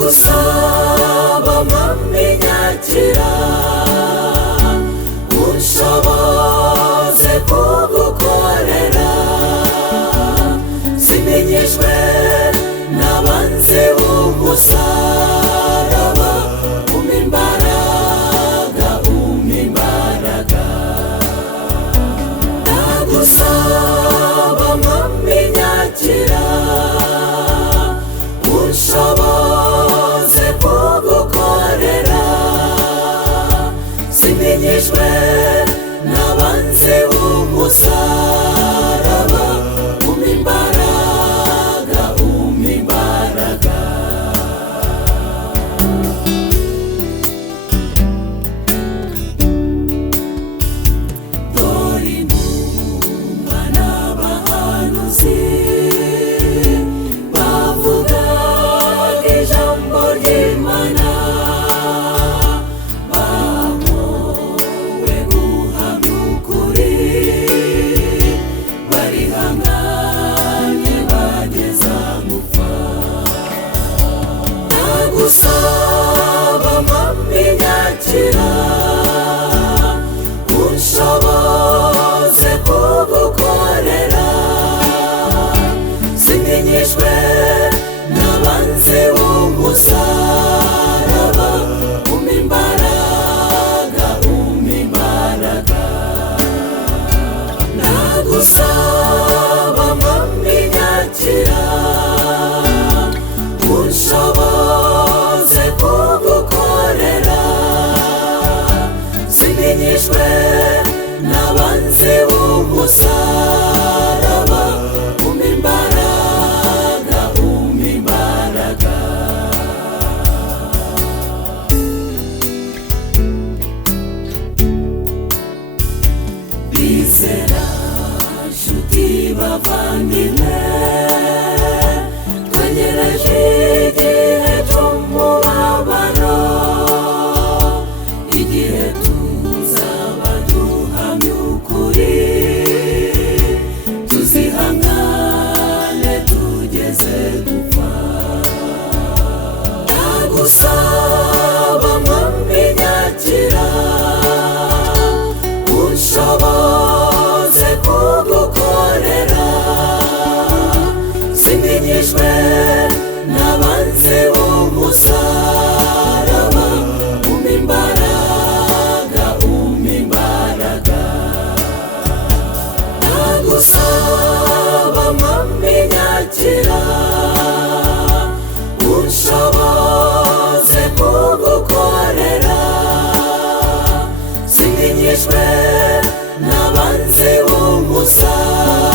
Ndagusaba mami nyakira unshoboze kugukorera simenyeshwe n'abanzi b'umusaraba umpa imbaraga Ndagusaba mami nyakira unshoboze kugukorera simenyeshwe n'abanzi b'umusaraba umpa imbaraga dore intumwa n'abahanuzi bavuga ijambo ry'Imana bamowe guhamya ukuri barihanganye bageza gupfa Ndagusaba mami nyakira unshoboze kugukorera simenyeshwe n'abanzi b'umusaraba umpa imbaraga Ndagusaba mami nyakira unshoboze kugukorera simenyeshwe n'abanzi b'umusaraba umpa imbaraga bizera nshuti bavandimwe twegereje igihe cy'umubabaro igihe tuzaba duhamya ukuri tuzihangane tugeze gupfa Ndagusaba mami nyakira unshoboze kugukorera simenyeshwe n'abanzi b'umusaraba umpa imbaraga Ndagusaba mami nyakira unshoboze kugukorera simenyeshwe n'abanzi b'umusaraba